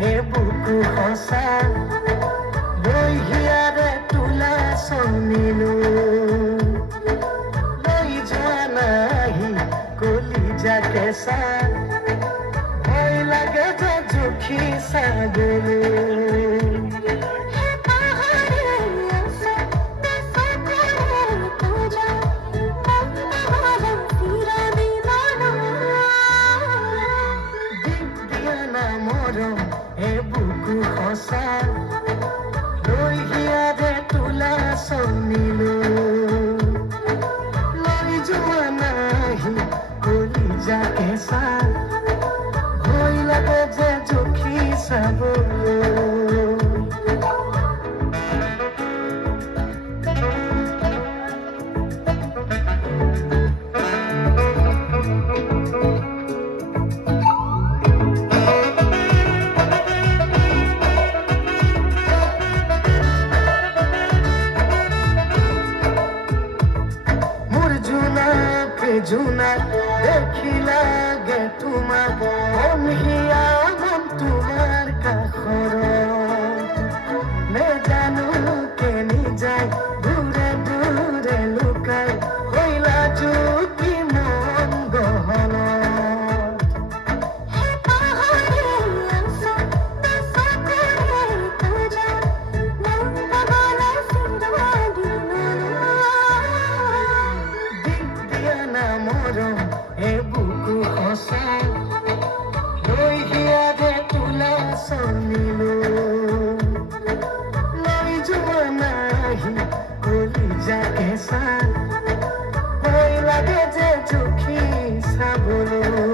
हे बुकु हसा लोहियारे तुला सोनिलु लई जाना ही कलिजा केसा भय लागे जा झुकी सागलु हे बुकु हसा लोहियारे तुला सोनिलु लई जाना ही कलिजा केसा भय लागे जे झुकी सागलु जुना देखिला गे तुमार मन हिया मन तुमार काखर ने जानू के नी जाय दूरे दूरे लुकाय हইলা चुकी मन गहन हे बुकु हसा लोहियारे तुला सोनिलु लई जाना ही कलिजा केसा भय लागे जे झुकी सागलु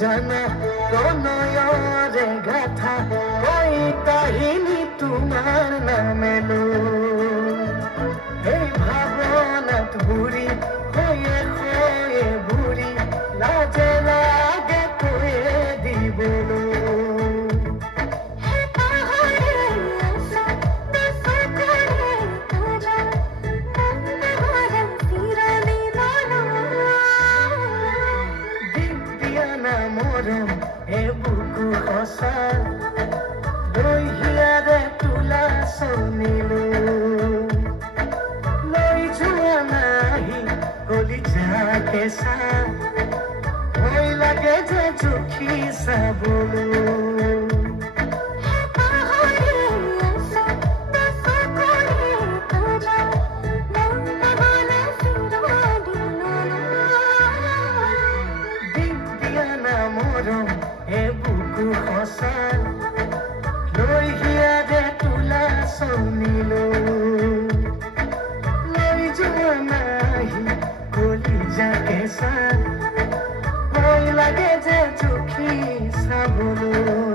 জানা প্রণয়রে গাথা ওই কাহিনী তোমার নামেলো এই ভাবনাত বুড়ি হয়ে হয়ে বুড়ি লাজে লাগে কয়ে দিবলো हे बुकु हसा लोहियारे तुला सोनिलु लई जाना ही कलिजा केसा भय लागे जे झुकी सागलु हे बुकु हसा लोहियारे तुला सोनिलु लई जाना ही कलिजा केसा भय लागे जे झुकी सागलु।